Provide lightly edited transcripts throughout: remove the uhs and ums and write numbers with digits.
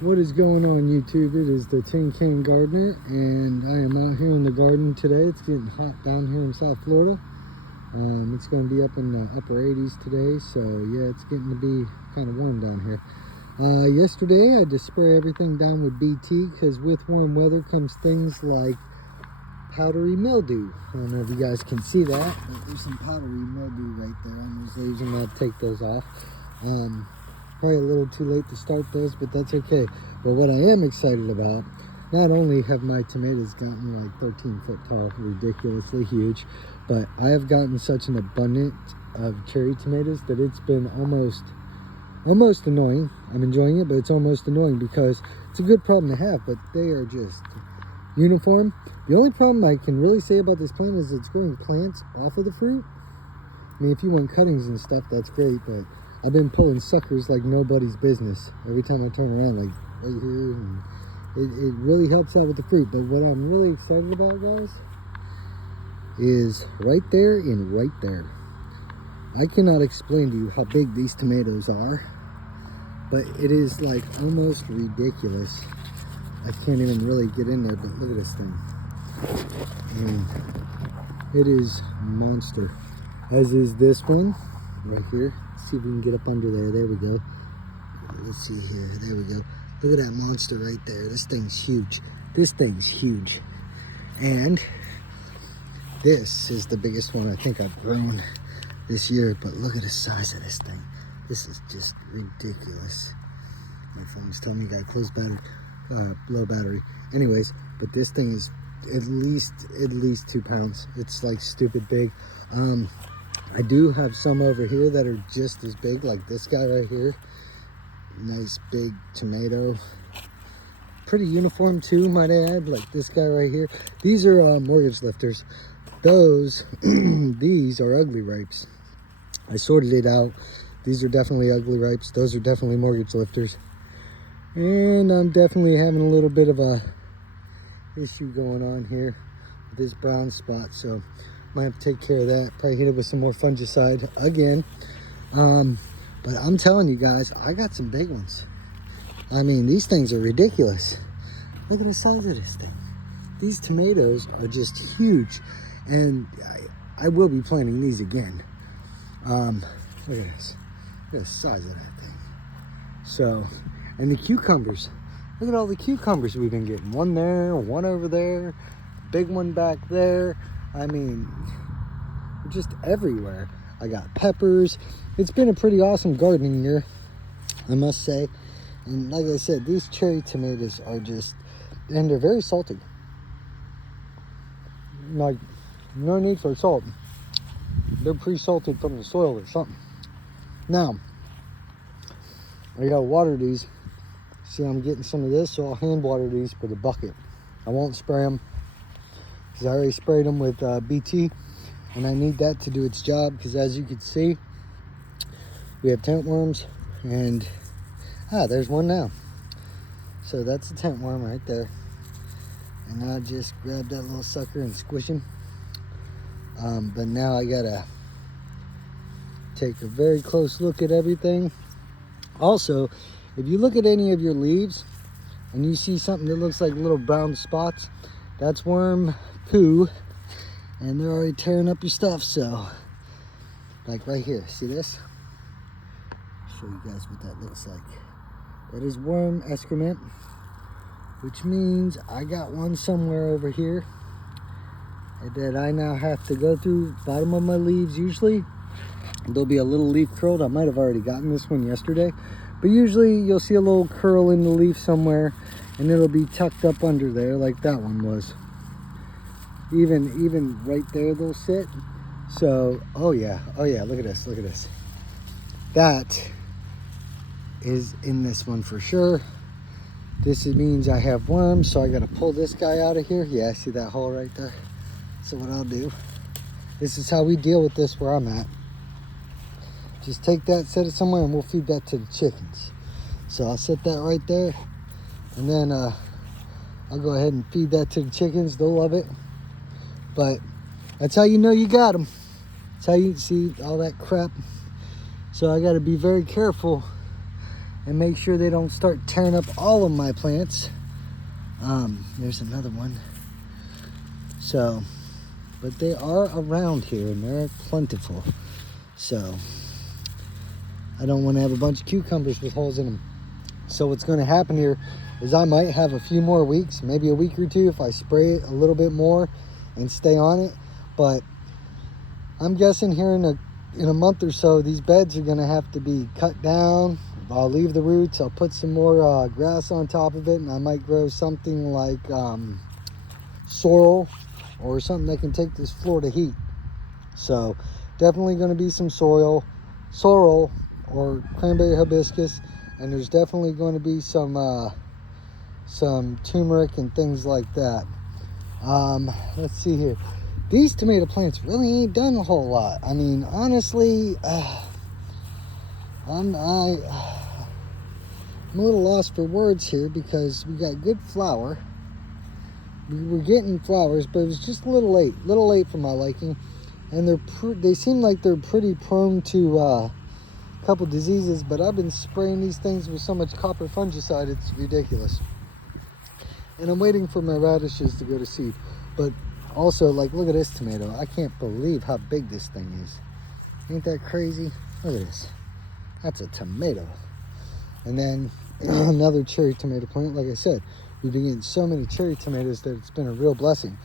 What is going on, YouTube? It is the Tin Can Gardener, and I am out here in the garden today. It's getting hot down here in South Florida. It's going to be up in the upper 80s today, so yeah, it's getting to be kind of warm down here. Yesterday I had to spray everything down with BT because with warm weather comes things like powdery mildew. I don't know if you guys can see that, but there's some powdery mildew right there on those leaves. I'm going to take those off. Probably a little too late to start those, but that's okay. But what I am excited about, not only have my tomatoes gotten like 13 foot tall, ridiculously huge, but I have gotten such an abundance of cherry tomatoes that it's been almost annoying. I'm enjoying it, but it's almost annoying because it's a good problem to have, but they are just uniform. The only problem I can really say about this plant is it's growing plants off of the fruit. I mean, if you want cuttings and stuff, that's great, but I've been pulling suckers like nobody's business every time I turn around, like right here, and it really helps out with the fruit. But what I'm really excited about, guys, is right there and right there. I cannot explain to you how big these tomatoes are, but it is like almost ridiculous. I can't even really get in there, but look at this thing. And it is monster, as is this one right here. See if we can get up under there. There we go. Let's see here. There we go. Look at that monster right there. This thing's huge. This thing's huge. And this is the biggest one I think I've grown this year. But look at the size of this thing. This is just ridiculous. My phone's telling me I got close battery, low battery. Anyways, but this thing is at least 2 pounds. It's like stupid big. I do have some over here that are just as big, like this guy right here. Nice big tomato. Pretty uniform too, might I add, like this guy right here. These are mortgage lifters. Those, these are ugly ripes. I sorted it out. These are definitely ugly ripes. Those are definitely mortgage lifters. And I'm definitely having a little bit of a issue going on here with this brown spot, so might have to take care of that. Probably hit it with some more fungicide again. But I'm telling you guys, I got some big ones. I mean, these things are ridiculous. Look at the size of this thing. These tomatoes are just huge, and I will be planting these again. Look at this. Look at the size of that thing. So, and the cucumbers. Look at all the cucumbers we've been getting. One there, one over there, big one back there. I mean, just everywhere. I got peppers. It's been a pretty awesome gardening year, I must say. And like I said, these cherry tomatoes are just, and they're very salty. Like, no need for salt. They're pre-salted from the soil or something. Now, I gotta water these. See, I'm getting some of this, so I'll hand water these with a bucket. I won't spray them because I already sprayed them with BT, and I need that to do its job because, as you can see, we have tent worms, and there's one now. So that's a tent worm right there, and I just grabbed that little sucker and squish him. But now I gotta take a very close look at everything. Also, if you look at any of your leaves and you see something that looks like little brown spots, that's worm poo, and they're already tearing up your stuff. So, like right here, see this? I'll show you guys what that looks like. That is worm excrement, which means I got one somewhere over here that I now have to go through the bottom of my leaves. Usually there'll be a little leaf curled. I might have already gotten this one yesterday, but usually you'll see a little curl in the leaf somewhere, and it'll be tucked up under there like that one was. Even right there they'll sit. So, oh yeah, look at this. That is in this one for sure. This means I have worms, so I gotta pull this guy out of here. Yeah, see that hole right there? So what I'll do, this is how we deal with this where I'm at. Just take that, set it somewhere, and we'll feed that to the chickens. So I'll set that right there, and then I'll go ahead and feed that to the chickens. They'll love it. But that's how you know you got them. That's how you see all that crap. So I got to be very careful and make sure they don't start tearing up all of my plants. There's another one. So, but they are around here and they're plentiful. So, I don't want to have a bunch of cucumbers with holes in them. So what's going to happen here is I might have a few more weeks, maybe a week or two if I spray it a little bit more and stay on it. But I'm guessing here in a month or so, these beds are going to have to be cut down. I'll leave the roots. I'll put some more grass on top of it, and I might grow something like sorrel or something that can take this Florida heat. So definitely going to be some sorrel or cranberry hibiscus, and there's definitely going to be some turmeric and things like that. Let's see here. These tomato plants really ain't done a whole lot. I mean, honestly, I'm a little lost for words here because we got good flower. We were getting flowers, but it was just a little late for my liking. And they seem like they're pretty prone to a couple diseases, but I've been spraying these things with so much copper fungicide, it's ridiculous. And I'm waiting for my radishes to go to seed. But also, like, look at this tomato. I can't believe how big this thing is. Ain't that crazy? Look at this. That's a tomato. And then another cherry tomato plant. Like I said, we've been getting so many cherry tomatoes that it's been a real blessing.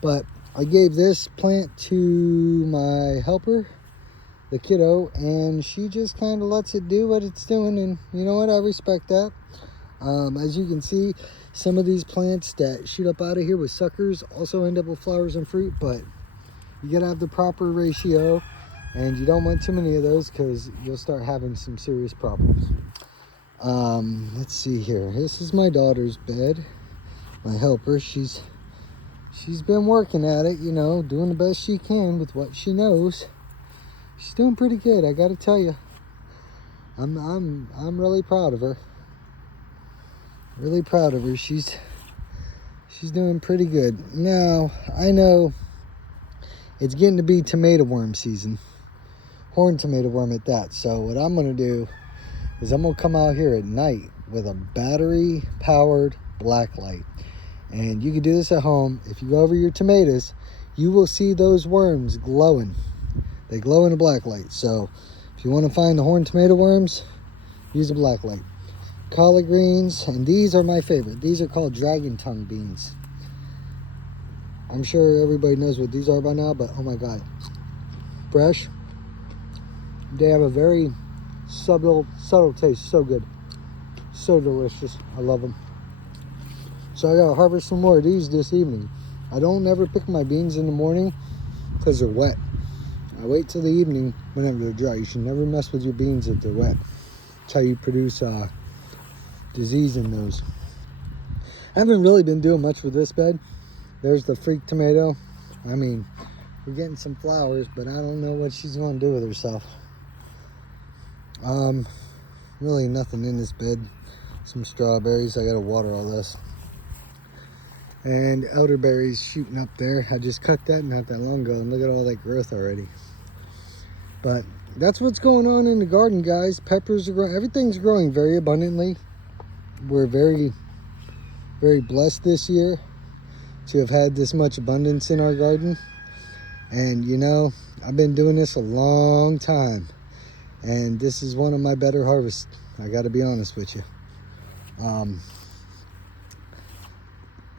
But I gave this plant to my helper, the kiddo, and she just kind of lets it do what it's doing. And you know what? I respect that. As you can see, some of these plants that shoot up out of here with suckers also end up with flowers and fruit, but you gotta have the proper ratio, and you don't want too many of those because you'll start having some serious problems. Let's see here. This is my daughter's bed, my helper. She's been working at it, you know, doing the best she can with what she knows. She's doing pretty good, I gotta tell you. I'm really proud of her. Really proud of her. She's doing pretty good. Now, I know it's getting to be tomato worm season. Horned tomato worm at that. So what I'm going to do is I'm going to come out here at night with a battery powered black light. And you can do this at home. If you go over your tomatoes, you will see those worms glowing. They glow in a black light. So if you want to find the horned tomato worms, use a black light. Collard greens, and these are my favorite. These are called dragon tongue beans. I'm sure everybody knows what these are by now, but oh my god, fresh. They have a very subtle taste. So good, so delicious. I love them. So I gotta harvest some more of these this evening. I don't ever pick my beans in the morning because they're wet. I wait till the evening whenever they're dry. You should never mess with your beans if they're wet. That's how you produce disease in those. I haven't really been doing much with this bed. There's the freak tomato. I mean, we're getting some flowers, but I don't know what she's going to do with herself. Really nothing in this bed. Some strawberries. I gotta water all this. And elderberries shooting up there. I just cut that not that long ago, and look at all that growth already. But that's what's going on in the garden, guys. Peppers are growing. Everything's growing very abundantly. We're very, very blessed this year to have had this much abundance in our garden. And you know, I've been doing this a long time, and this is one of my better harvests. I got to be honest with you.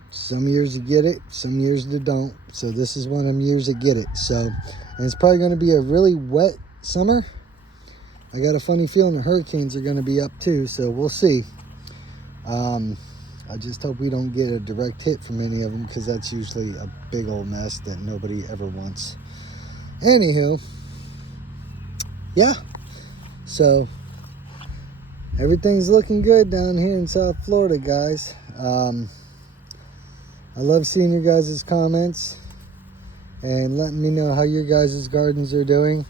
Some years you get it, some years you don't. So this is one of them years that get it. So, and it's probably going to be a really wet summer. I got a funny feeling the hurricanes are going to be up too, so we'll see. I just hope we don't get a direct hit from any of them, because that's usually a big old mess that nobody ever wants. Anywho, yeah, so everything's looking good down here in South Florida, guys. I love seeing your guys' comments and letting me know how your guys' gardens are doing.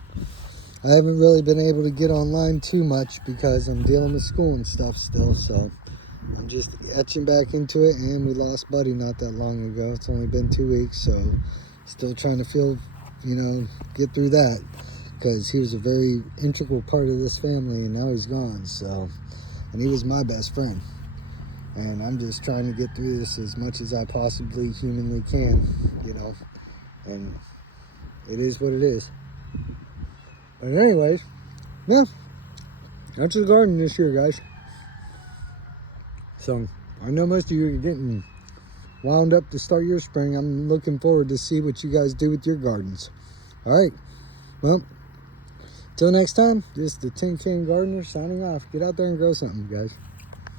I haven't really been able to get online too much because I'm dealing with school and stuff still, so I'm just etching back into it. And we lost Buddy not that long ago. It's only been 2 weeks, so still trying to get through that, because he was a very integral part of this family, and now he's gone. So and he was my best friend. And I'm just trying to get through this as much as I possibly humanly can, you know. And it is what it is. But anyways, yeah, that's the garden this year, guys. So I know most of you are getting wound up to start your spring. I'm looking forward to see what you guys do with your gardens. All right, well, till next time, this is the Tin Can Gardener signing off. Get out there and grow something, guys.